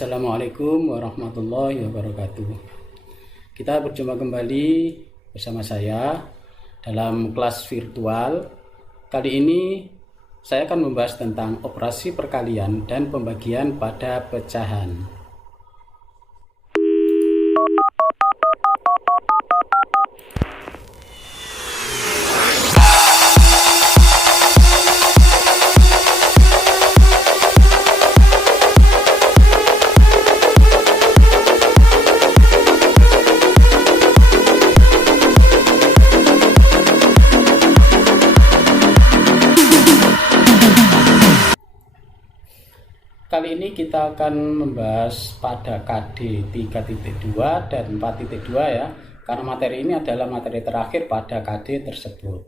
Assalamualaikum warahmatullahi wabarakatuh. Kita berjumpa kembali bersama saya dalam kelas virtual. Kali ini saya akan membahas tentang operasi perkalian dan pembagian pada pecahan. Kali ini kita akan membahas pada KD 3.2 dan 4.2 ya, karena materi ini adalah materi terakhir pada KD tersebut.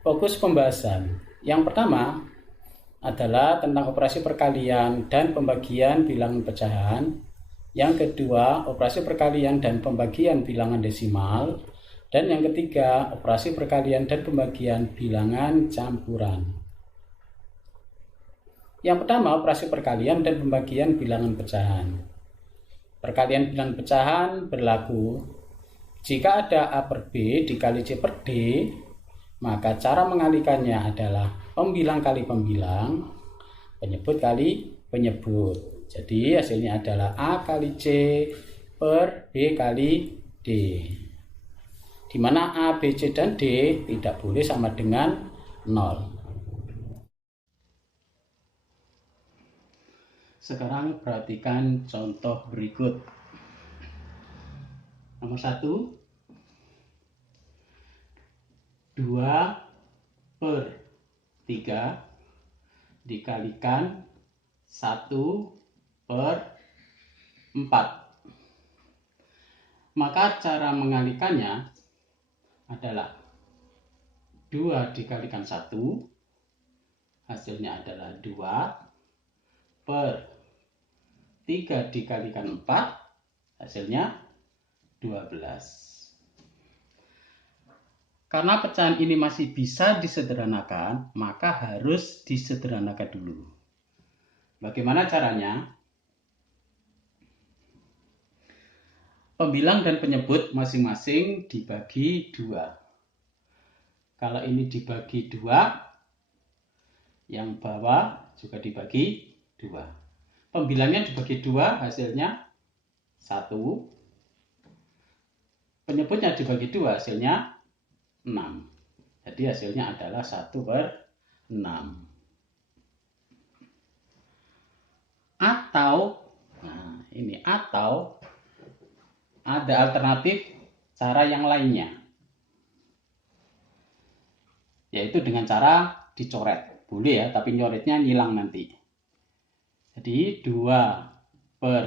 Fokus pembahasan yang pertama adalah tentang operasi perkalian dan pembagian bilangan pecahan. Yang kedua, operasi perkalian dan pembagian bilangan desimal. Dan yang ketiga, operasi perkalian dan pembagian bilangan campuran. Yang pertama, operasi perkalian dan pembagian bilangan pecahan. Perkalian bilangan pecahan berlaku jika ada A per B dikali C per D, maka cara mengalikannya adalah pembilang kali pembilang, penyebut kali penyebut. Jadi hasilnya adalah A kali C per B kali D, di mana A, B, C, dan D tidak boleh sama dengan 0. Sekarang perhatikan contoh berikut. Nomor 1, 2 per 3 dikalikan 1 per 4. Maka cara mengalikannya adalah 2 dikalikan 1, hasilnya adalah 2 per 3 dikalikan 4, hasilnya 12. Karena pecahan ini masih bisa disederhanakan, maka harus disederhanakan dulu. Bagaimana caranya? Pembilang dan penyebut masing-masing dibagi 2. Kalau ini dibagi 2, yang bawah juga dibagi 2. Pembilangnya dibagi 2, hasilnya 1. Penyebutnya dibagi 2, hasilnya 6. Jadi hasilnya adalah 1 per 6. Atau ada alternatif cara yang lainnya, yaitu dengan cara dicoret. Boleh ya, tapi nyoretnya nyilang nanti. Jadi 2 per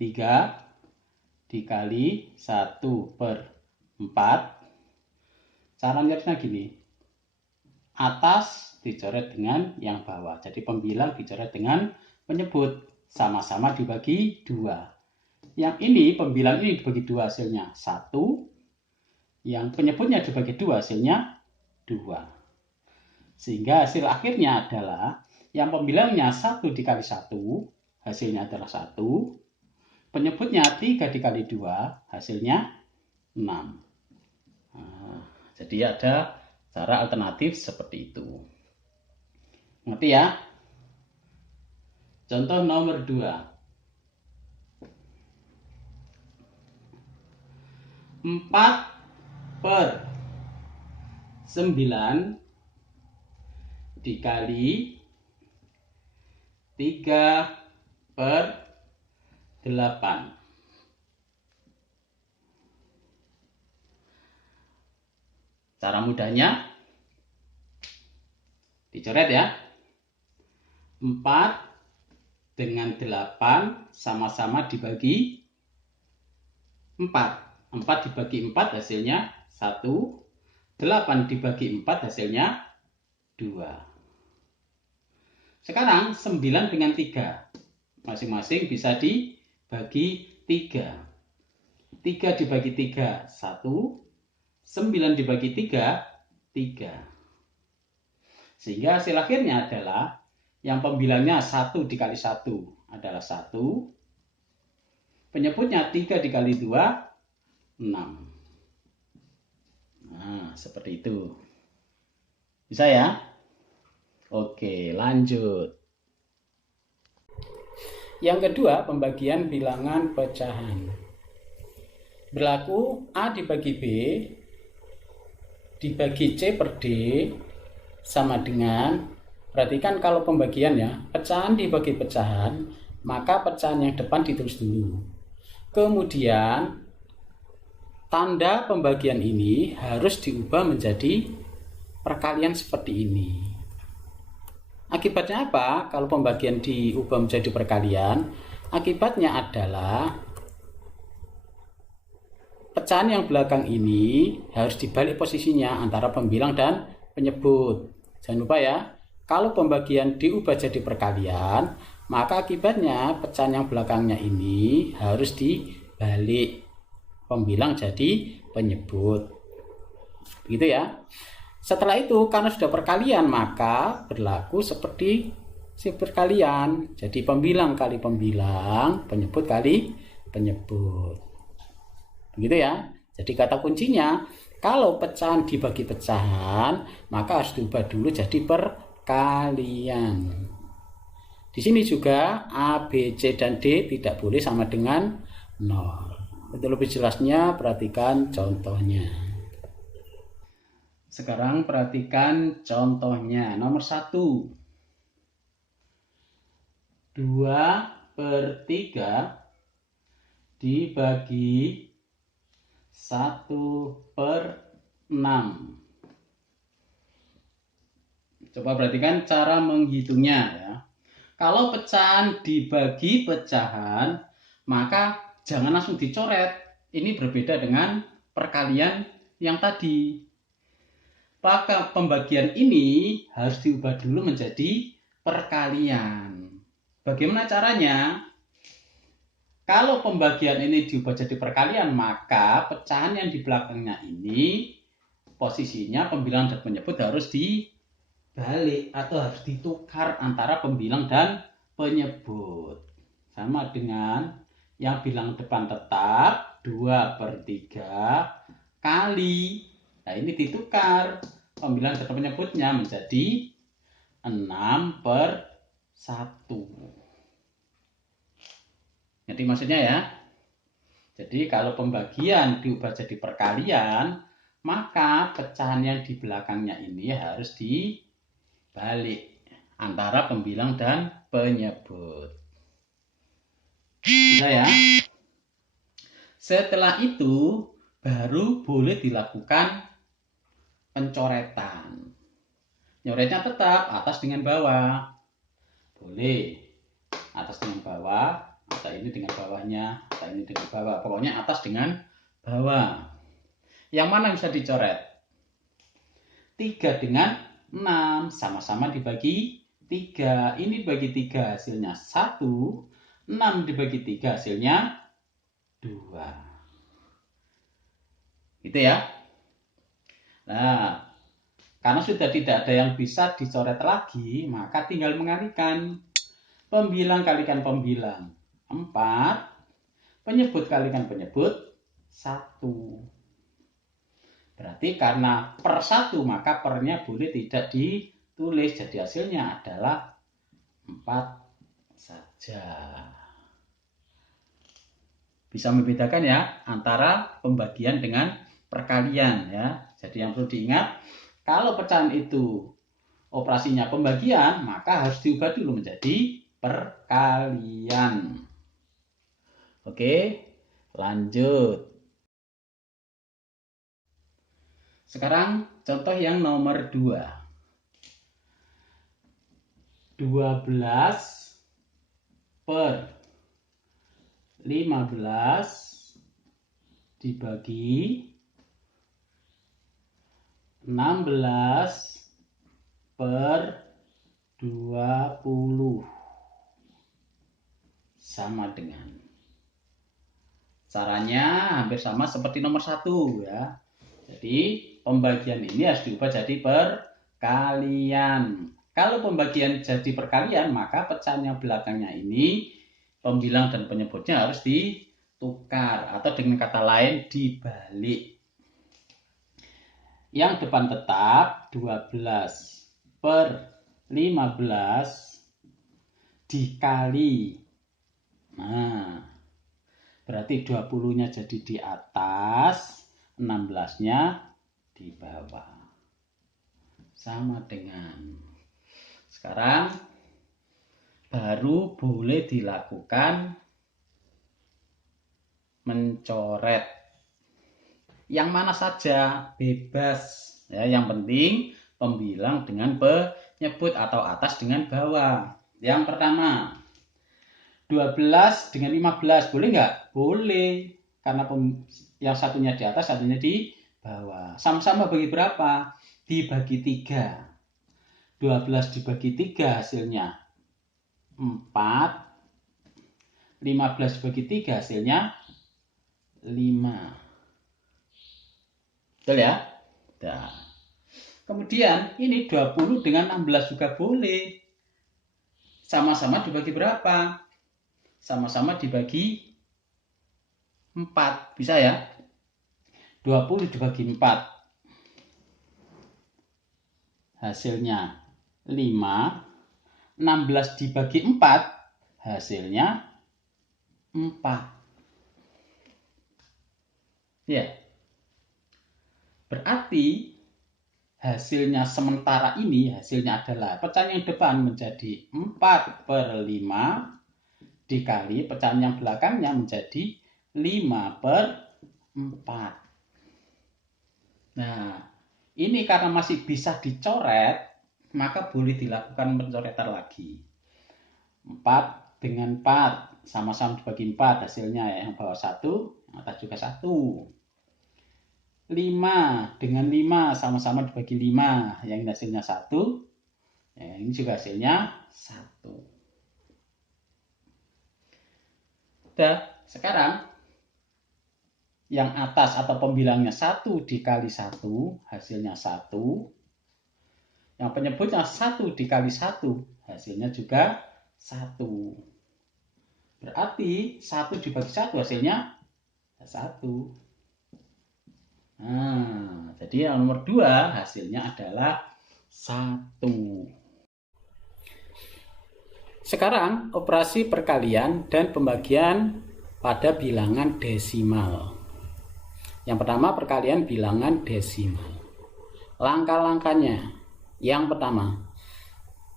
3 dikali 1 per 4. Cara nyoretnya gini, atas dicoret dengan yang bawah. Jadi pembilang dicoret dengan penyebut, sama-sama dibagi 2. Yang ini, pembilang ini dibagi 2, hasilnya 1. Yang penyebutnya dibagi 2, hasilnya 2. Sehingga hasil akhirnya adalah yang pembilangnya 1 dikali 1, hasilnya adalah 1. Penyebutnya 3 dikali 2, hasilnya 6. Jadi ada cara alternatif seperti itu. Ngerti ya? Contoh nomor 2. 4 per 9 dikali 3 per 8. Cara mudahnya dicoret ya. 4 dengan 8 sama-sama dibagi 4. 4 dibagi 4 hasilnya 1. 8 dibagi 4 hasilnya 2. Sekarang 9 dengan 3 masing-masing bisa dibagi 3. 3 dibagi 3 1. 9 dibagi 3 3. Sehingga hasil akhirnya adalah yang pembilangnya 1 dikali 1 adalah 1. Penyebutnya 3 dikali 2, 6. Nah, seperti itu. Bisa ya? Oke, lanjut. Yang kedua, pembagian bilangan pecahan. Berlaku A dibagi B dibagi C per D sama dengan, perhatikan kalau pembagian ya, pecahan dibagi pecahan, maka pecahan yang depan ditulis dulu. Kemudian tanda pembagian ini harus diubah menjadi perkalian seperti ini. Akibatnya apa? Kalau pembagian diubah menjadi perkalian, akibatnya adalah pecahan yang belakang ini harus dibalik posisinya antara pembilang dan penyebut. Jangan lupa ya, kalau pembagian diubah jadi perkalian, maka akibatnya pecahan yang belakangnya ini harus dibalik, pembilang jadi penyebut. Begitu ya. Setelah itu, karena sudah perkalian, maka berlaku seperti si perkalian. Jadi pembilang kali pembilang, penyebut kali penyebut. Begitu ya. Jadi kata kuncinya, kalau pecahan dibagi pecahan, maka harus diubah dulu jadi perkalian. Di sini juga A, B, C, dan D tidak boleh sama dengan 0. Untuk lebih jelasnya, perhatikan contohnya. Sekarang perhatikan contohnya. Nomor 1. 2/3 dibagi 1/6. Coba perhatikan cara menghitungnya ya. Kalau pecahan dibagi pecahan, maka jangan langsung dicoret. Ini berbeda dengan perkalian yang tadi. Maka pembagian ini harus diubah dulu menjadi perkalian. Bagaimana caranya? Kalau pembagian ini diubah jadi perkalian, maka pecahan yang di belakangnya ini posisinya pembilang dan penyebut harus dibalik atau harus ditukar antara pembilang dan penyebut. Sama dengan yang bilang depan tetap 2/3 kali. Nah, ini ditukar. Pembilang dan penyebutnya menjadi 6/1. Jadi maksudnya ya. Jadi kalau pembagian diubah jadi perkalian, maka pecahan yang di belakangnya ini harus dibalik antara pembilang dan penyebut. Bisa ya? Setelah itu baru boleh dilakukan pencoretan. Nyoretnya tetap atas dengan bawah. Boleh atas dengan bawah, atau ini dengan bawahnya, atau ini dengan bawah. Pokoknya atas dengan bawah. Yang mana bisa dicoret? 3 dengan 6 sama-sama dibagi 3. Ini dibagi 3 hasilnya 1. 6 dibagi 3 hasilnya 2. Gitu ya. Nah, karena sudah tidak ada yang bisa dicoret lagi, maka tinggal mengalikan. Pembilang kalikan pembilang 4, penyebut kalikan penyebut 1. Berarti karena per 1, maka pernya boleh tidak ditulis. Jadi hasilnya adalah 4 saja. Bisa membedakan ya antara pembagian dengan perkalian ya. Jadi yang perlu diingat, kalau pecahan itu operasinya pembagian, maka harus diubah dulu menjadi perkalian. Oke, lanjut. Sekarang contoh yang nomor 2. 12/15 dibagi 16/20 sama dengan. Caranya hampir sama seperti nomor 1 ya. Jadi pembagian ini harus diubah jadi perkalian. Kalau pembagian jadi perkalian, maka pecahan yang belakangnya ini pembilang dan penyebutnya harus ditukar atau dengan kata lain dibalik. Yang depan tetap 12 per 15 dikali. Nah, berarti 20-nya jadi di atas, 16-nya di bawah. Sama dengan. Sekarang baru boleh dilakukan mencoret. Yang mana saja bebas. Ya, yang penting pembilang dengan penyebut atau atas dengan bawah. Yang pertama, 12 dengan 15 boleh nggak? Boleh. Karena yang satunya di atas, satunya di bawah. Sama-sama bagi berapa? Dibagi 3. 12 dibagi 3 hasilnya 4. 15 dibagi 3 hasilnya 5. Betul ya? Nah. Kemudian ini 20 dengan 16 juga boleh. Sama-sama dibagi berapa? Sama-sama dibagi 4. Bisa ya? 20 dibagi 4. Hasilnya 5. 16 dibagi 4 hasilnya 4. Ya. Berarti hasilnya sementara ini hasilnya adalah pecahan yang depan menjadi 4 per 5 dikali pecahan yang belakangnya menjadi 5 per 4. Nah, ini karena masih bisa dicoret, maka boleh dilakukan pencoretan lagi. 4 dengan 4 sama-sama dibagi 4 hasilnya ya, yang bawah 1, yang atas juga 1. 5 dengan 5 sama-sama dibagi 5, yang hasilnya 1. Ya, ini juga hasilnya 1. Udah, sekarang yang atas atau pembilangnya 1 dikali 1 hasilnya 1. Yang penyebutnya 1 dikali 1 hasilnya juga 1. Berarti 1 dibagi 1 hasilnya 1. Nah, jadi yang nomor 2 hasilnya adalah 1. Sekarang operasi perkalian dan pembagian pada bilangan desimal. Yang pertama perkalian bilangan desimal. Langkah-langkahnya. Yang pertama,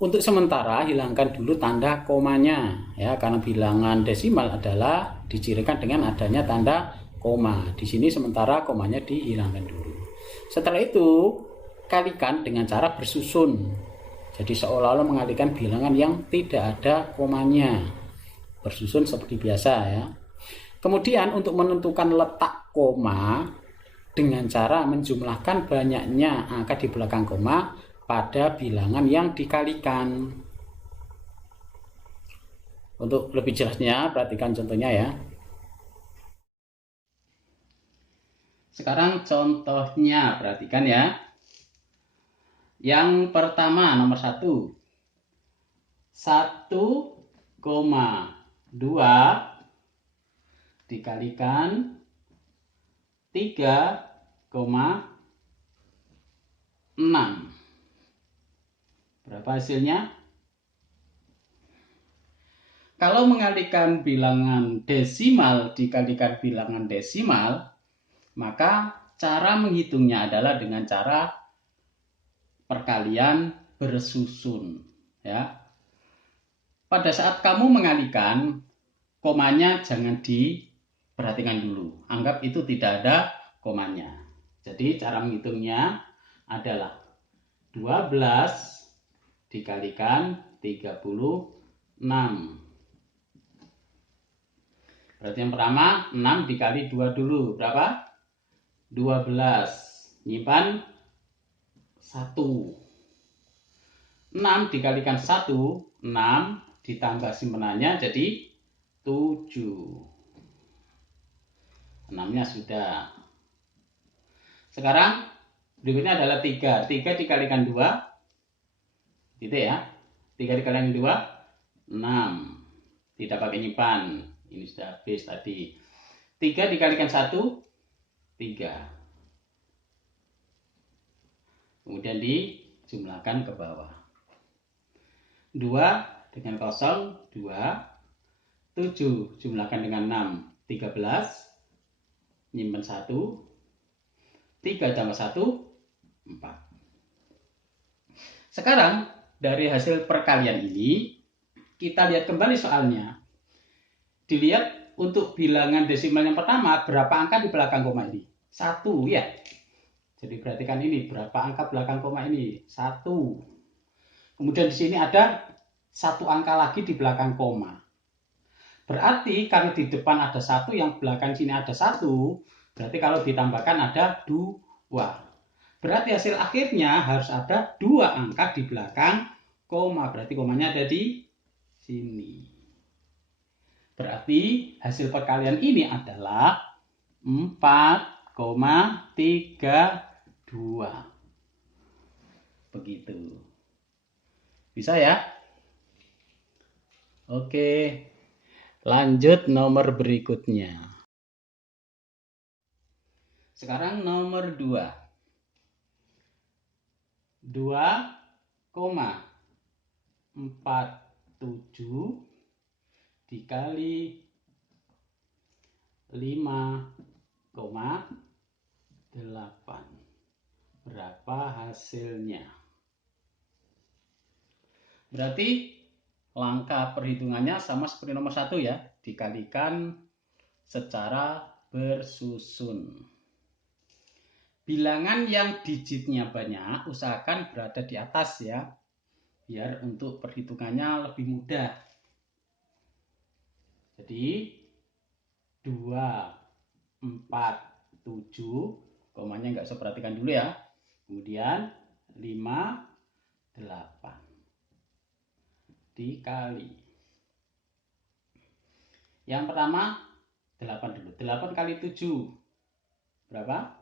untuk sementara hilangkan dulu tanda komanya ya, karena bilangan desimal adalah dicirikan dengan adanya tanda koma. Di sini sementara komanya dihilangkan dulu. Setelah itu kalikan dengan cara bersusun. Jadi seolah-olah mengalihkan bilangan yang tidak ada komanya. Bersusun seperti biasa ya. Kemudian untuk menentukan letak koma dengan cara menjumlahkan banyaknya angka di belakang koma pada bilangan yang dikalikan. Untuk lebih jelasnya perhatikan contohnya ya. Sekarang contohnya perhatikan ya. Yang pertama nomor 1. 1,2 dikalikan 3,6. Berapa hasilnya? Kalau mengalihkan bilangan desimal dikalikan bilangan desimal, maka cara menghitungnya adalah dengan cara perkalian bersusun ya. Pada saat kamu mengalihkan, komanya jangan diperhatikan dulu. Anggap itu tidak ada komanya. Jadi cara menghitungnya adalah 12 dikalikan 36. Berarti yang pertama 6 dikali 2 dulu. Berapa? 12. Nyimpan 1. 6 dikalikan 1, 6 ditambah simpenannya jadi 7. 6-nya sudah. Sekarang berikutnya adalah 3. 3 dikalikan 2, Gitu ya. 3 dikali 2, 6. Tidak pakai nyimpan. Ini sudah habis tadi. 3 dikalikan 1, 3. Kemudian dijumlahkan ke bawah. 2 dengan 0, 2. 7 jumlahkan dengan 6, 13. Nyimpan 1. 3 tambah 1, 4. Sekarang dari hasil perkalian ini kita lihat kembali soalnya. Dilihat untuk bilangan desimal yang pertama berapa angka di belakang koma ini? 1 ya. Jadi perhatikan ini berapa angka belakang koma ini? 1. Kemudian di sini ada 1 angka lagi di belakang koma. Berarti karena di depan ada 1, yang belakang sini ada 1, berarti kalau ditambahkan ada 2. Berarti hasil akhirnya harus ada 2 angka di belakang koma. Berarti komanya ada di sini. Berarti hasil perkalian ini adalah 4,32. Begitu. Bisa ya? Oke. Lanjut nomor berikutnya. Sekarang nomor 2. 2,47 dikali 5,8. Berapa hasilnya? Berarti langkah perhitungannya sama seperti nomor 1 ya. Dikalikan secara bersusun. Bilangan yang digitnya banyak, usahakan berada di atas ya. Biar untuk perhitungannya lebih mudah. Jadi 2, 4, 7, komanya nggak usah perhatikan dulu ya. Kemudian 5, 8 dikali. Yang pertama 8 dulu. 8 kali 7 berapa?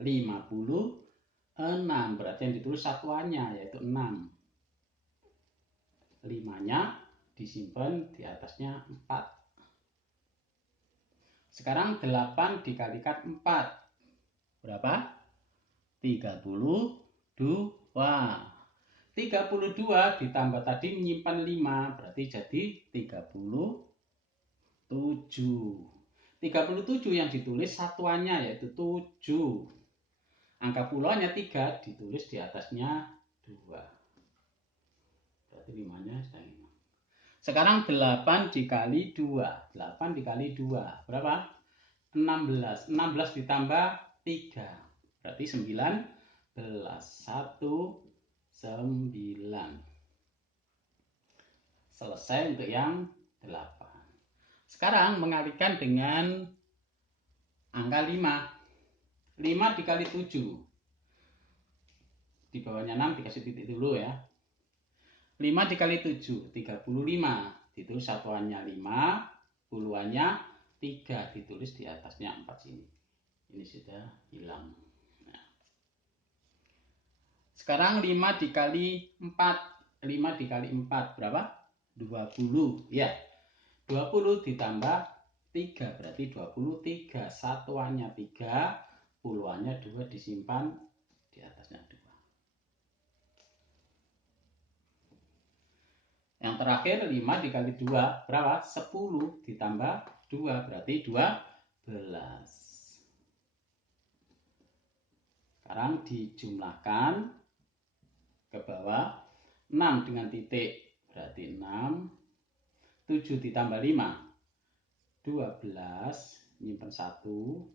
56. Berarti yang ditulis satuannya yaitu 6. 5-nya disimpan di atasnya 4. Sekarang 8 dikalikan 4. Berapa? 32. 32 ditambah tadi menyimpan 5. Berarti jadi 37. 37 yang ditulis satuannya yaitu 7. Angka puluhannya 3 ditulis di atasnya 2. Berarti 5-nya sudah 5. Sekarang 8 dikali 2. 8 dikali 2. Berapa? 16. 16 ditambah 3. Berarti 19. 9. Selesai untuk yang 8. Sekarang mengalihkan dengan angka 5. 5 dikali 7. Di bawahnya 6 dikasih titik dulu ya. 5 dikali 7, 35. Ditulis satuannya 5, puluhannya 3. Ditulis di atasnya 4 sini. Ini sudah hilang. Nah. Sekarang 5 dikali 4. 5 dikali 4 berapa? 20. Ya. 20 ditambah 3. Berarti 23. Satuannya 3. Puluhannya 2 disimpan di atasnya 2. Yang terakhir 5 dikali 2 berapa? 10 ditambah 2 berarti 12. Sekarang dijumlahkan ke bawah. 6 dengan titik berarti 6. 7 ditambah 5 12, nyimpen 1.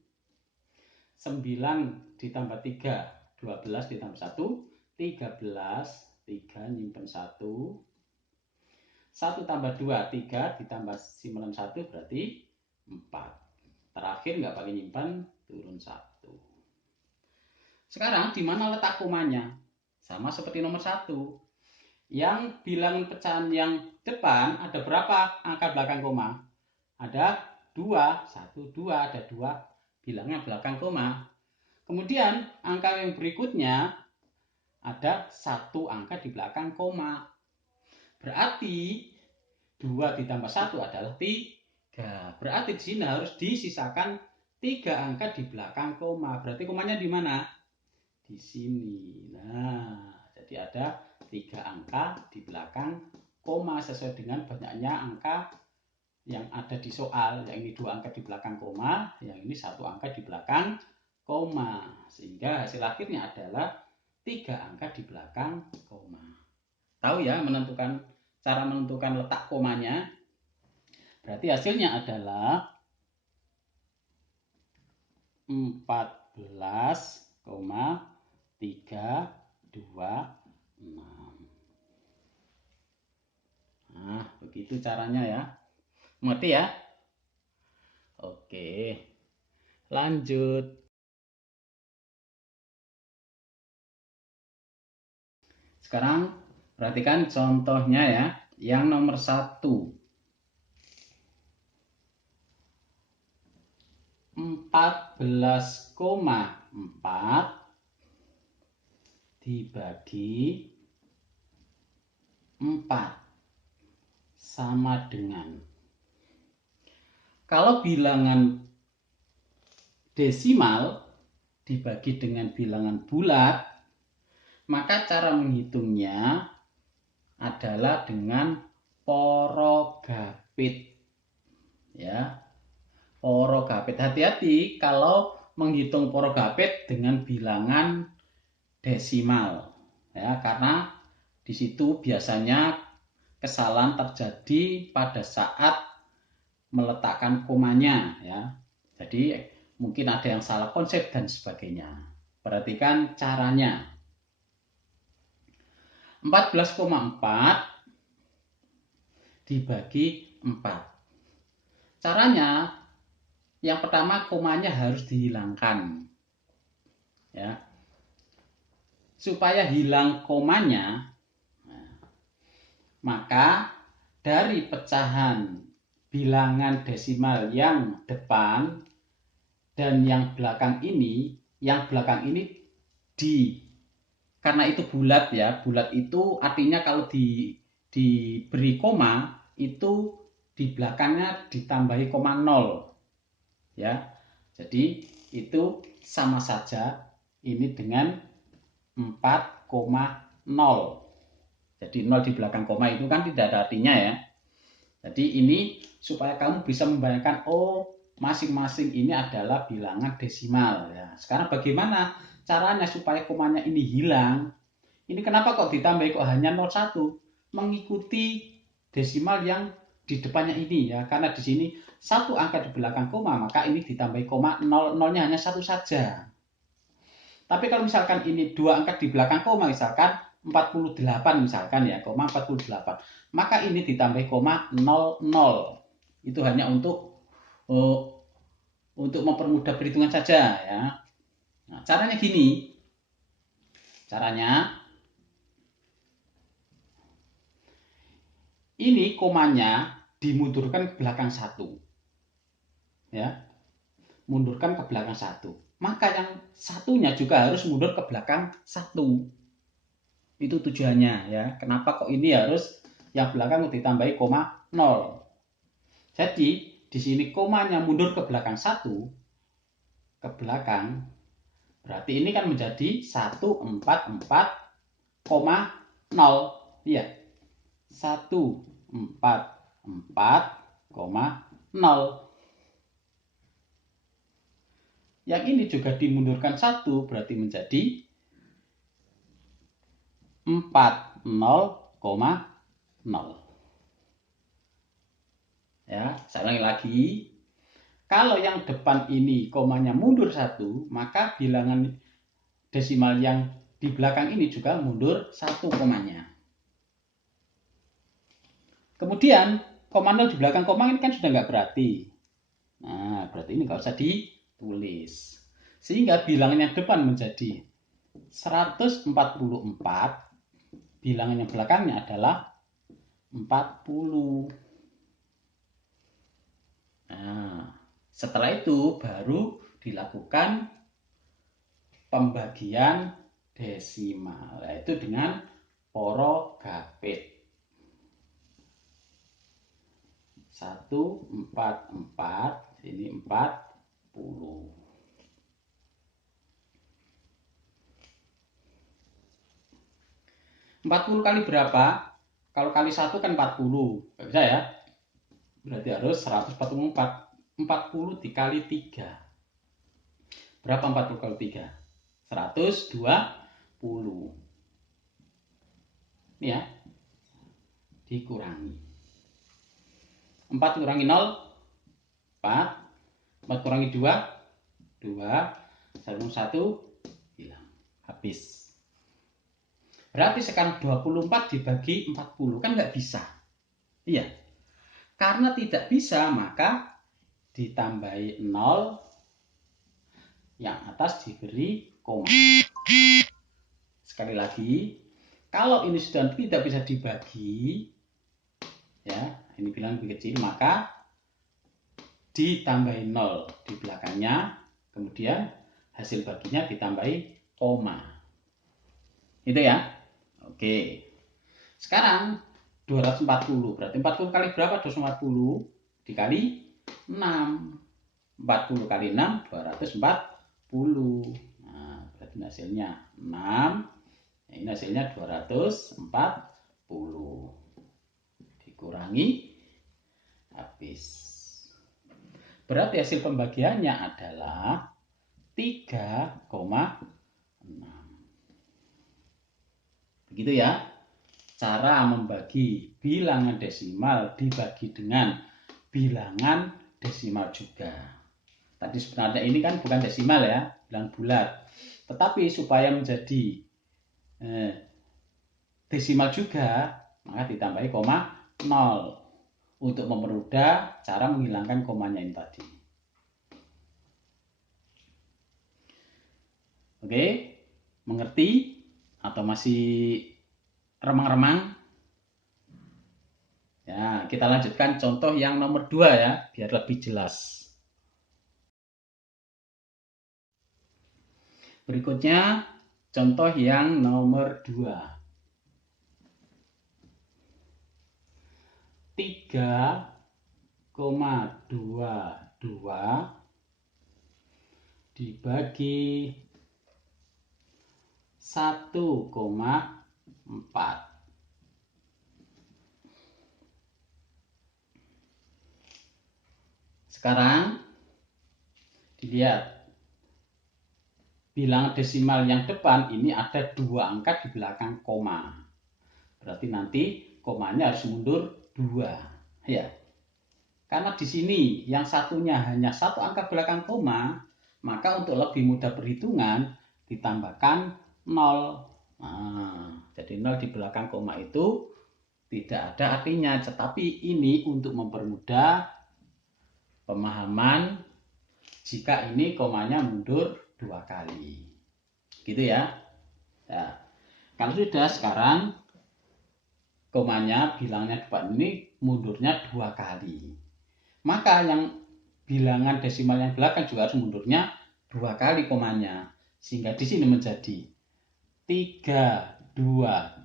9 ditambah 3, 12 ditambah 1, 13, 3 nyimpen 1. 1 tambah 2, 3 ditambah simpenan 1 berarti 4. Terakhir nggak pakai nyimpan, turun 1. Sekarang di mana letak komanya? Sama seperti nomor 1. Yang bilangan pecahan yang depan ada berapa angka belakang koma? Ada 2, 1, 2, ada 2 bilangan belakang koma. Kemudian angka yang berikutnya ada satu angka di belakang koma. Berarti 2 ditambah 1 adalah 3. Berarti di sini harus disisakan 3 angka di belakang koma. Berarti komanya di mana? Di sini. Nah, jadi ada 3 angka di belakang koma sesuai dengan banyaknya angka yang ada di soal. Yang ini 2 angka di belakang koma, yang ini 1 angka di belakang koma. Sehingga hasil akhirnya adalah 3 angka di belakang koma. Tahu ya cara menentukan letak komanya? Berarti hasilnya adalah 14,326. Nah, begitu caranya ya. Mengerti ya? Oke. Lanjut. Sekarang perhatikan contohnya ya. Yang nomor 1. 14,4 dibagi 4 sama dengan, kalau bilangan desimal dibagi dengan bilangan bulat, maka cara menghitungnya adalah dengan porogapit. Ya, porogapit. Hati-hati kalau menghitung porogapit dengan bilangan desimal. Ya, karena di situ biasanya kesalahan terjadi pada saat meletakkan komanya ya. Jadi mungkin ada yang salah konsep dan sebagainya. Perhatikan caranya. 14,4 dibagi 4. Caranya yang pertama komanya harus dihilangkan. Ya. Supaya hilang komanya, maka dari pecahan bilangan desimal yang depan dan yang belakang ini karena itu bulat ya, bulat itu artinya kalau diberi koma itu di belakangnya ditambahi koma 0 ya. Jadi itu sama saja ini dengan 4,0. Jadi 0 di belakang koma itu kan tidak ada artinya ya. Jadi ini supaya kamu bisa membayangkan, oh masing-masing ini adalah bilangan desimal ya. Sekarang bagaimana caranya supaya komanya ini hilang? Ini kenapa kok ditambah kok hanya 01? Mengikuti desimal yang di depannya ini ya. Karena di sini satu angka di belakang koma, maka ini ditambah koma, 0-nya hanya satu saja. Tapi kalau misalkan ini 2 angka di belakang koma, misalkan 48 misalkan ya, koma 48. Maka ini ditambah koma 00. Itu hanya untuk mempermudah perhitungan saja ya. Nah, caranya gini. Caranya ini komanya dimundurkan ke belakang 1. Ya. Mundurkan ke belakang 1. Maka yang satunya juga harus mundur ke belakang 1. Itu tujuannya ya. Kenapa kok ini harus yang belakang ditambahi koma 0. Jadi di sini komanya mundur ke belakang 1, ke belakang, berarti ini kan menjadi 144,0. Iya. 144,0. Yang ini juga dimundurkan 1 berarti menjadi 40,0. Ya, saya ulangi lagi. Kalau yang depan ini komanya mundur 1, maka bilangan desimal yang di belakang ini juga mundur 1 komanya. Kemudian koma 0 di belakang koma ini kan sudah nggak berarti. Nah, berarti ini nggak usah ditulis. Sehingga bilangan yang depan menjadi 144, bilangan yang belakangnya adalah 40. Nah, setelah itu baru dilakukan pembagian desimal, yaitu dengan poro gapit. 144, ini 40. 40 kali berapa? Kalau kali 1 kan 40. Nggak bisa ya? Berarti harus 144. 40 dikali 3. Berapa 40 kali 3? 120. Ini ya. Dikurangi. 4 kurangi 0, 4. 4 kurangi 2, 2. 1, hilang. Habis. Berarti sekarang 24 dibagi 40. Kan nggak bisa. Iya. Karena tidak bisa, maka ditambahi 0. Yang atas diberi koma. Sekali lagi, kalau ini sudah tidak bisa dibagi, ya, ini bilangan lebih kecil, maka ditambahi 0 di belakangnya, kemudian hasil baginya ditambahi koma. Itu ya. Oke. Sekarang 240, berarti 40 kali berapa? 240 dikali 6. 40 kali 6, 240. Nah, berarti hasilnya 6. Ini hasilnya 240. Dikurangi, habis. Berarti hasil pembagiannya adalah 3,6. Begitu ya. Cara membagi bilangan desimal dibagi dengan bilangan desimal juga. Tadi sebenarnya ini kan bukan desimal ya, bilangan bulat. Tetapi supaya menjadi desimal juga, maka ditambahi koma 0 untuk mempermudah cara menghilangkan komanya ini tadi. Oke, mengerti atau masih remang-remang? Ya, kita lanjutkan contoh yang nomor 2 ya, biar lebih jelas. Berikutnya contoh yang nomor 2. 3,22 dibagi 1,4. Sekarang dilihat bilangan desimal yang depan ini ada 2 angka di belakang koma. Berarti nanti komanya harus mundur 2. Ya. Karena di sini yang satunya hanya 1 angka belakang koma, maka untuk lebih mudah perhitungan ditambahkan 0. Nah, jadi 0 di belakang koma itu tidak ada artinya, tetapi ini untuk mempermudah pemahaman jika ini komanya mundur 2 kali. Gitu ya. Nah, kalau sudah sekarang komanya bilangnya depan ini mundurnya 2 kali. Maka yang bilangan desimal yang belakang juga harus mundurnya 2 kali komanya. Sehingga di sini menjadi 322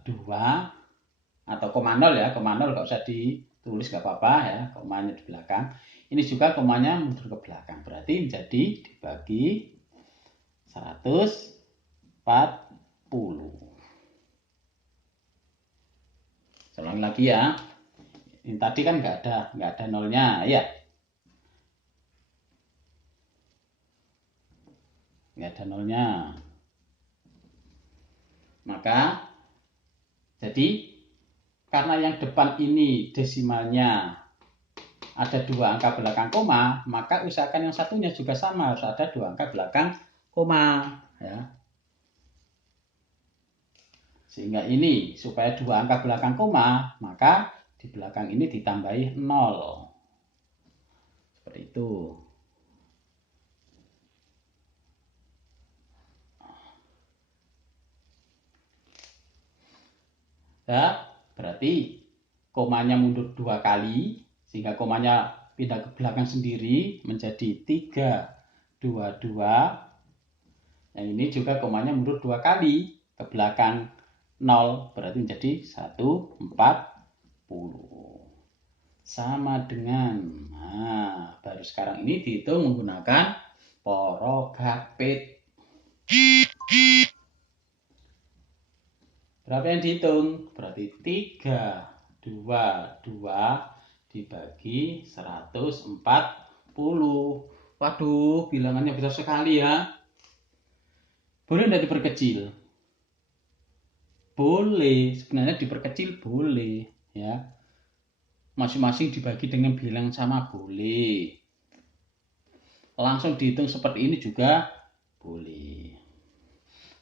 atau koma 0 ya, koma 0 nggak usah ditulis nggak apa-apa ya, komanya di belakang. Ini juga komanya mundur ke belakang, berarti menjadi dibagi 140. Ulangi lagi ya. Ini tadi kan nggak ada nolnya ya. Nggak ada nolnya. Maka jadi karena yang depan ini desimalnya ada 2 angka belakang koma, maka usahakan yang satunya juga sama, harus ada 2 angka belakang koma ya. Sehingga ini supaya 2 angka belakang koma, maka di belakang ini ditambahi 0. Seperti itu. Ya, berarti komanya mundur 2 kali, sehingga komanya pindah ke belakang sendiri menjadi 322. Yang ini juga komanya mundur 2 kali, ke belakang 0 berarti menjadi 140. Sama dengan, nah baru sekarang ini dihitung menggunakan porogapit. Berapa yang dihitung? Berarti 322 dibagi 140. Waduh, bilangannya besar sekali ya. Boleh tidak diperkecil? Boleh, sebenarnya diperkecil boleh ya. Masing-masing dibagi dengan bilang sama boleh. Langsung dihitung seperti ini juga boleh.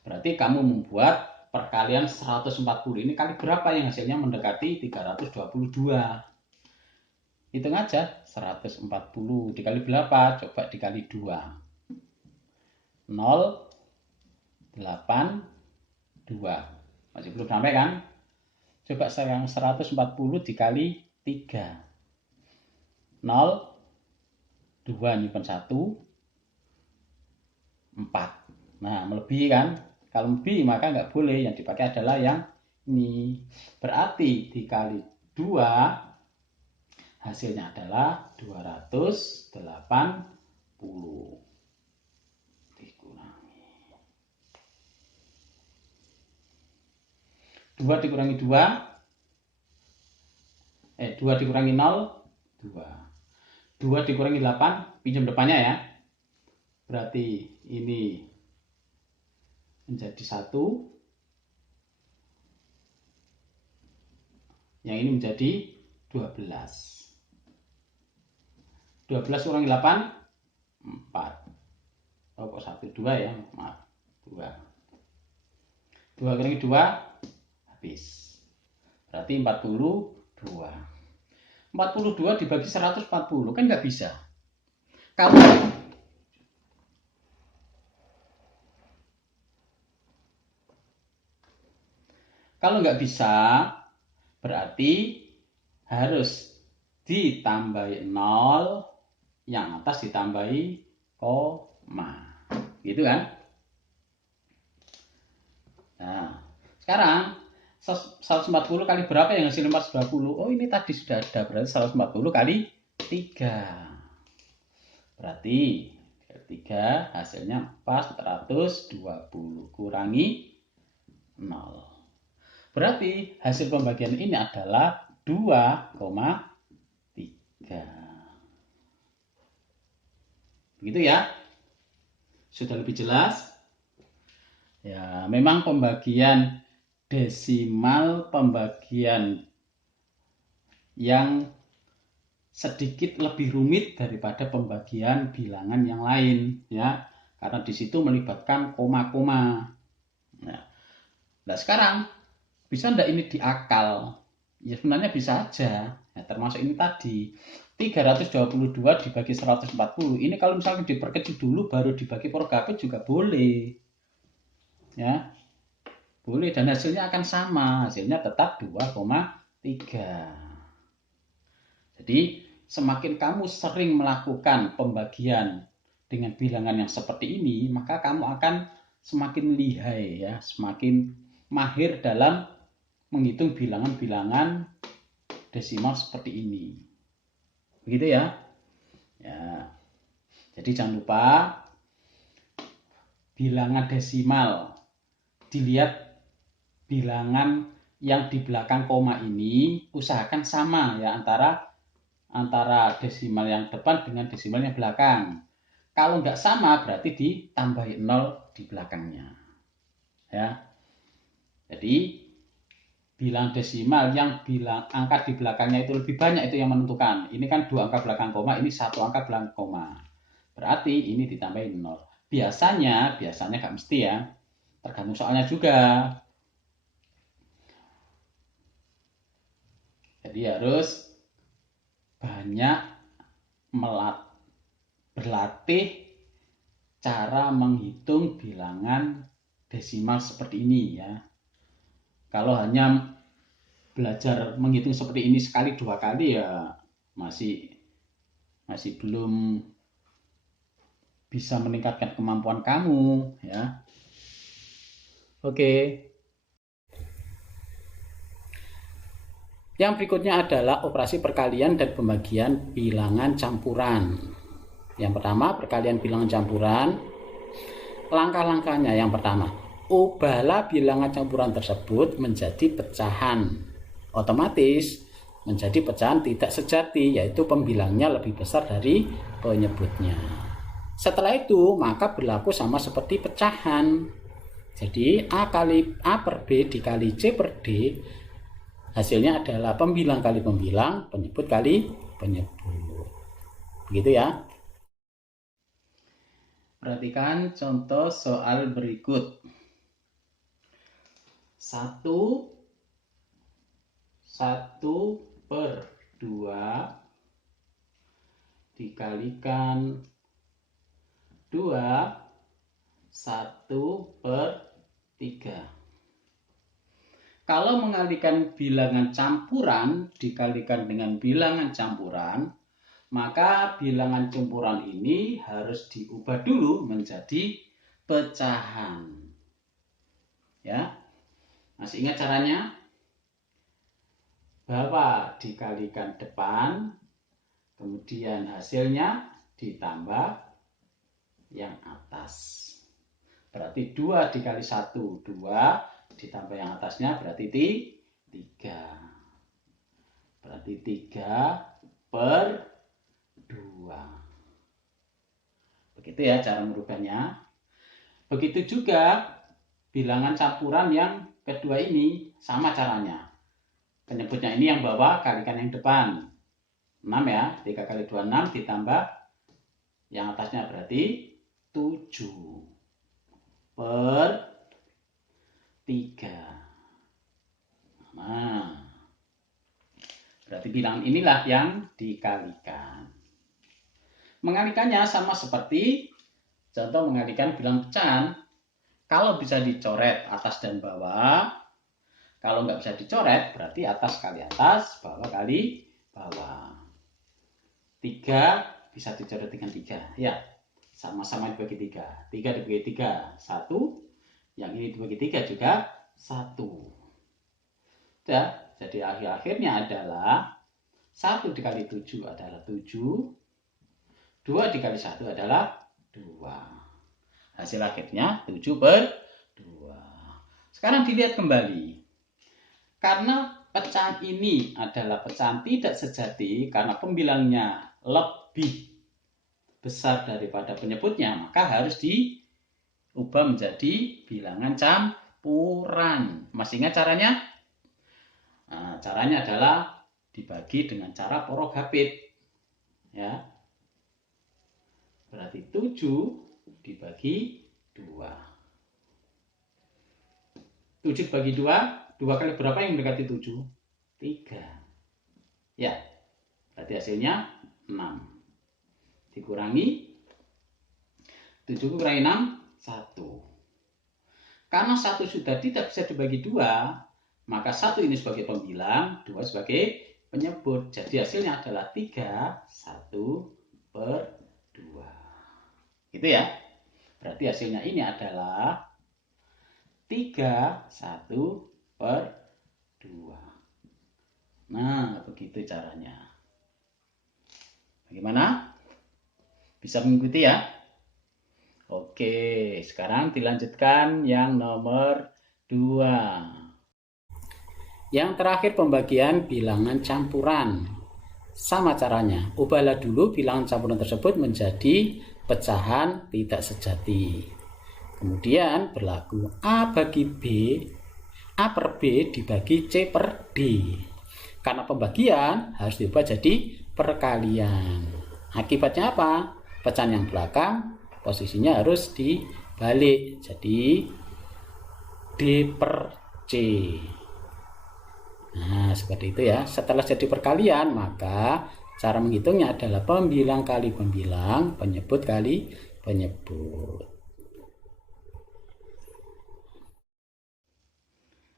Berarti kamu membuat perkalian 140 ini kali berapa yang hasilnya mendekati 322. Hitung aja 140 dikali berapa? Coba dikali 2. 082. Masih belum sampai kan? Coba sekarang 140 dikali 3. 0 2 nyimpen 1 4. Nah, melebihi kan? Kalau lebih maka nggak boleh, yang dipakai adalah yang ini. Berarti dikali 2 hasilnya adalah 280. Dikurangi 2 dikurangi 2 2 dikurangi 0 2 dikurangi 8 pinjam depannya ya. Berarti ini menjadi 1, yang ini menjadi 12. 12 kurangi 8 4. Oh kok 1 2 ya, maaf. 2 kurangi 2 habis. Berarti 42. 42 dibagi 140 kan nggak bisa. Kalau nggak bisa, berarti harus ditambahi 0, yang atas ditambahi koma. Gitu kan? Nah, sekarang 140 kali berapa yang hasil 420? Oh, ini tadi sudah ada, berarti 140 kali 3. Berarti 3 hasilnya 420 kurangi 0. Berarti hasil pembagian ini adalah 2,3. Begitu ya? Sudah lebih jelas? Ya, memang pembagian desimal pembagian yang sedikit lebih rumit daripada pembagian bilangan yang lain ya, karena di situ melibatkan koma-koma. Nah, sekarang bisa enggak ini diakal? Ya sebenarnya bisa aja. Ya, termasuk ini tadi 322 dibagi 140. Ini kalau misalnya diperkecil dulu baru dibagi porogapit juga boleh. Ya. Boleh dan hasilnya akan sama. Hasilnya tetap 2,3. Jadi semakin kamu sering melakukan pembagian dengan bilangan yang seperti ini, maka kamu akan semakin lihai ya, semakin mahir dalam menghitung bilangan-bilangan desimal seperti ini. Begitu ya. Ya. Jadi jangan lupa bilangan desimal dilihat bilangan yang di belakang koma ini usahakan sama ya antara desimal yang depan dengan desimal yang belakang. Kalau nggak sama berarti ditambahi 0 di belakangnya. Ya. Jadi bilang desimal yang bilang angka di belakangnya itu lebih banyak itu yang menentukan. Ini kan 2 angka belakang koma, ini 1 angka belakang koma. Berarti ini ditambahin 0. Biasanya nggak mesti ya. Tergantung soalnya juga. Jadi harus banyak berlatih cara menghitung bilangan desimal seperti ini ya. Kalau hanya belajar menghitung seperti ini sekali 2 kali ya masih belum bisa meningkatkan kemampuan kamu ya. Oke. Yang berikutnya adalah operasi perkalian dan pembagian bilangan campuran. Yang pertama, perkalian bilangan campuran. Langkah-langkahnya yang pertama, ubahlah bilangan campuran tersebut menjadi pecahan. Otomatis menjadi pecahan tidak sejati, yaitu pembilangnya lebih besar dari penyebutnya. Setelah itu, maka berlaku sama seperti pecahan. Jadi A per B dikali C per D, hasilnya adalah pembilang kali pembilang, penyebut kali penyebut. Begitu ya. Perhatikan contoh soal berikut. 1 per 2 dikalikan 2 1 per 3. Kalau mengalihkan bilangan campuran dikalikan dengan bilangan campuran, maka bilangan campuran ini harus diubah dulu menjadi pecahan. Ya, masih ingat caranya? Bawah dikalikan depan, kemudian hasilnya ditambah yang atas. Berarti 2 dikali 1, 2 ditambah yang atasnya berarti 3. Berarti 3 per 2. Begitu ya cara merubahnya. Begitu juga bilangan campuran yang kedua ini sama caranya. Penyebutnya ini yang bawah kalikan yang depan. 6 ya, 3 kali 2 6 ditambah yang atasnya berarti 7 per 3. Nah, berarti bilangan inilah yang dikalikan. Mengalikannya sama seperti contoh mengalihkan bilangan pecahan. Kalau bisa dicoret atas dan bawah, kalau nggak bisa dicoret berarti atas kali atas, bawah kali bawah. 3 bisa dicoret dengan 3. Ya, sama-sama dibagi 3. 3 dibagi 3, 1. Yang ini dibagi 3 juga 1. Ya, jadi akhir-akhirnya adalah 1 dikali 7 adalah 7. 2 dikali 1 adalah 2. Hasil akhirnya 7 per 2. Sekarang dilihat kembali. Karena pecahan ini adalah pecahan tidak sejati, karena pembilangnya lebih besar daripada penyebutnya, maka harus diubah menjadi bilangan campuran. Masih ingat caranya? Nah, caranya adalah dibagi dengan cara porogapit. Ya. Berarti 7 dibagi 2. 7 dibagi 2, 2 kali berapa yang mendekati 7? 3. Ya, berarti hasilnya 6. Dikurangi 7 kurangi 6, 1. Karena 1 sudah tidak bisa dibagi 2, maka 1 ini sebagai pembilang, 2 sebagai penyebut. Jadi hasilnya adalah 3, 1 per 2. Gitu ya. Berarti hasilnya ini adalah 3, 1 per 2. Nah, begitu caranya. Bagaimana? Bisa mengikuti ya? Oke, sekarang dilanjutkan yang nomor 2. Yang terakhir pembagian bilangan campuran. Sama caranya, ubahlah dulu bilangan campuran tersebut menjadi pecahan tidak sejati. Kemudian berlaku A bagi B, A per B dibagi C per D. Karena pembagian harus diubah jadi perkalian. Akibatnya apa? Pecahan yang belakang posisinya harus dibalik. Jadi D per C. Nah, seperti itu ya. Setelah jadi perkalian, maka cara menghitungnya adalah pembilang kali pembilang, penyebut kali penyebut.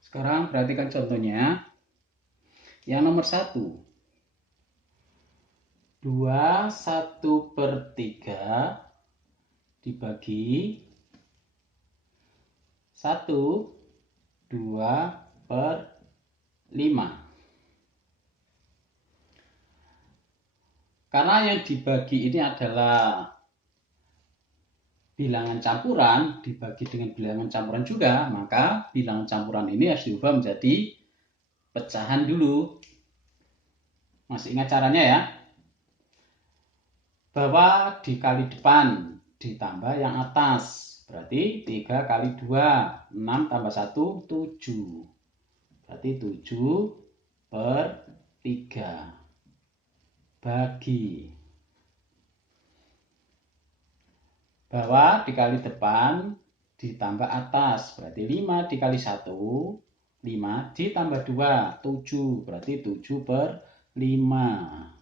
Sekarang perhatikan contohnya. Yang nomor 1. 2 1 per 3 dibagi 1, 2 per 5. Karena yang dibagi ini adalah bilangan campuran, dibagi dengan bilangan campuran juga, maka bilangan campuran ini harus diubah menjadi pecahan dulu. Masih ingat caranya ya? Bawah dikali depan ditambah yang atas. Berarti 3 kali 2, 6 tambah 1, 7. Berarti 7 per 3. Bagi. Bawah dikali depan ditambah atas. Berarti 5 dikali 1, 5 ditambah 2, 7. Berarti 7 per 5.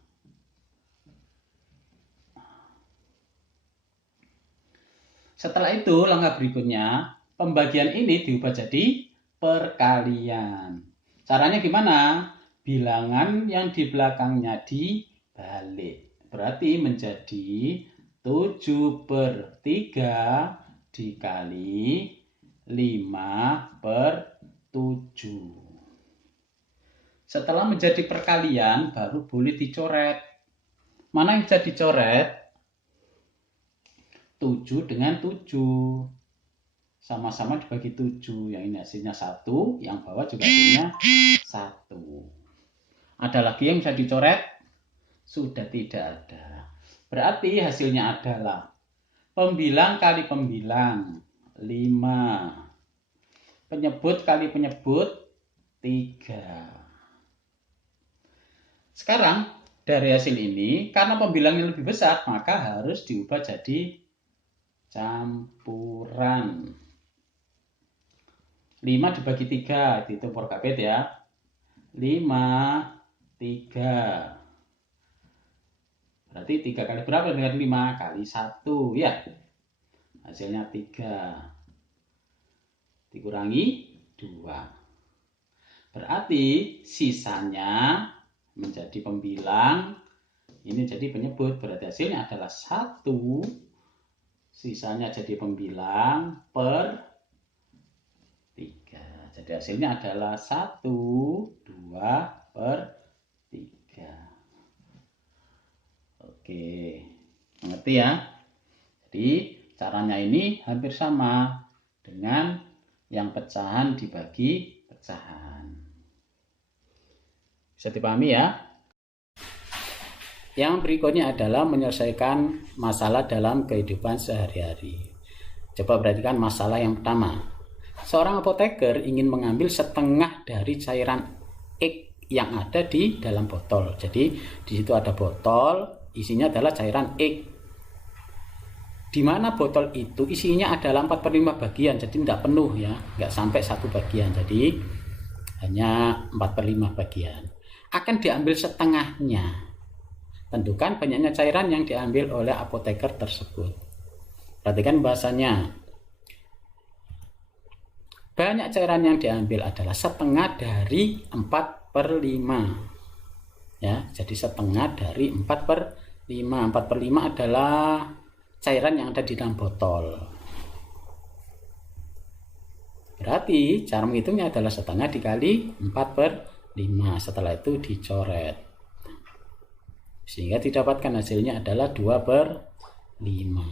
Setelah itu langkah berikutnya, pembagian ini diubah jadi perkalian. Caranya gimana? Bilangan yang di belakangnya dibalik. Berarti menjadi 7 per 3 dikali 5 per 7. Setelah menjadi perkalian, baru boleh dicoret. Mana yang bisa dicoret? 7 dengan 7. Sama-sama dibagi 7. Yang ini hasilnya 1, yang bawah juga hasilnya 1. Ada lagi yang bisa dicoret? Sudah tidak ada. Berarti hasilnya adalah pembilang kali pembilang 5. Penyebut kali penyebut 3. Sekarang dari hasil ini, karena pembilangnya lebih besar, maka harus diubah jadi campuran. 5 dibagi 3, dihitung Porkabet ya. 5, 3. Berarti 3 kali berapa dengan 5? Kali 1 ya. Hasilnya 3. Dikurangi 2. Berarti sisanya menjadi pembilang, ini jadi penyebut. Berarti hasilnya adalah 1. Sisanya jadi pembilang per 3. Jadi hasilnya adalah 1, 2 per 3. Oke, mengerti ya? Jadi caranya ini hampir sama dengan yang pecahan dibagi pecahan. Bisa dipahami ya? Yang berikutnya adalah menyelesaikan masalah dalam kehidupan sehari-hari. Coba perhatikan masalah yang pertama. Seorang apoteker ingin mengambil setengah dari cairan X yang ada di dalam botol. Jadi di situ ada botol, isinya adalah cairan X. Di mana botol itu isinya adalah 4/5 bagian, jadi tidak penuh ya, nggak sampai 1 bagian. Jadi hanya 4/5 bagian. Akan diambil setengahnya. Tentukan banyaknya cairan yang diambil oleh apoteker tersebut. Perhatikan bahasanya. Banyak cairan yang diambil adalah setengah dari 4/5. Ya, jadi setengah dari 4/5. 4/5 adalah cairan yang ada di dalam botol. Berarti cara menghitungnya adalah setengah dikali 4/5. Setelah itu dicoret. Sehingga didapatkan hasilnya adalah 2/5.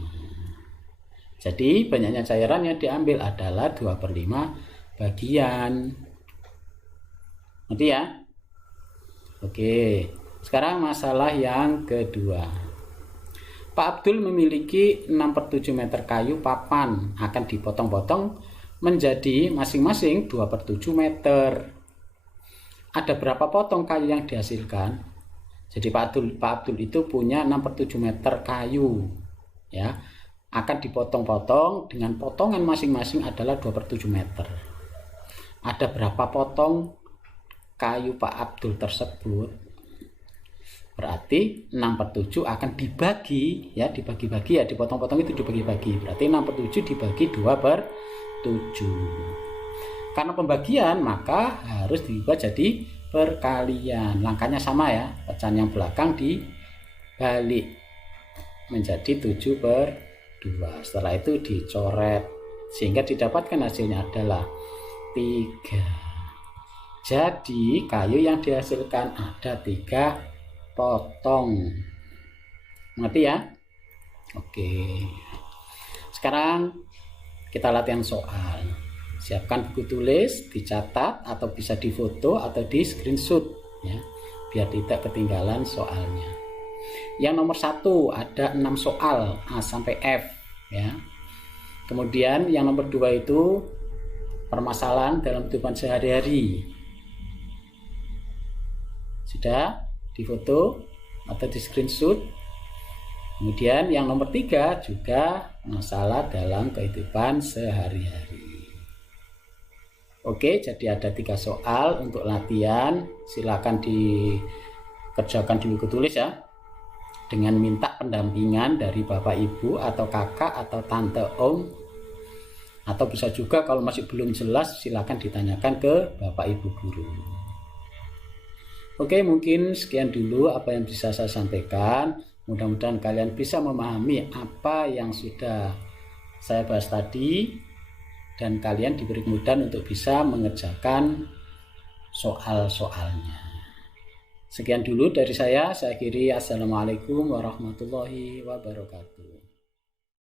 Jadi banyaknya cairan yang diambil adalah 2/5 bagian. Ngerti ya? Oke, sekarang masalah yang kedua. Pak Abdul memiliki 6/7 meter kayu papan, akan dipotong-potong menjadi masing-masing 2/7 meter. Ada berapa potong kayu yang dihasilkan? Jadi Pak Abdul itu punya 6/7 meter kayu, ya, akan dipotong-potong dengan potongan masing-masing adalah 2/7 meter. Ada berapa potong kayu Pak Abdul tersebut? Berarti 6/7 akan dibagi, ya, dibagi-bagi ya, dipotong-potong itu dibagi-bagi. Berarti 6/7 dibagi 2/7. Karena pembagian maka harus diubah jadi perkalian. Langkahnya sama ya, pecahan yang belakang dibalik menjadi 7/2. Setelah itu dicoret. sehingga didapatkan hasilnya adalah 3. Jadi kayu yang dihasilkan ada 3 potong. Mengerti ya? Oke. Sekarang kita latihan soal. Siapkan buku tulis, dicatat atau bisa difoto atau di screenshot ya, biar tidak ketinggalan soalnya. Yang nomor 1 ada 6 soal A sampai F ya. Kemudian yang nomor 2 itu permasalahan dalam kehidupan sehari-hari. Sudah difoto atau di screenshot. Kemudian yang nomor 3 juga masalah dalam kehidupan sehari-hari. Oke, jadi ada 3 soal untuk latihan. Silakan dikerjakan di buku tulis ya, dengan minta pendampingan dari Bapak Ibu atau kakak atau tante om, atau bisa juga kalau masih belum jelas silakan ditanyakan ke Bapak Ibu guru. Oke, mungkin sekian dulu apa yang bisa saya sampaikan. Mudah-mudahan kalian bisa memahami apa yang sudah saya bahas tadi, dan kalian diberi kemudahan untuk bisa mengerjakan soal-soalnya. Sekian dulu dari saya akhiri. Assalamualaikum warahmatullahi wabarakatuh.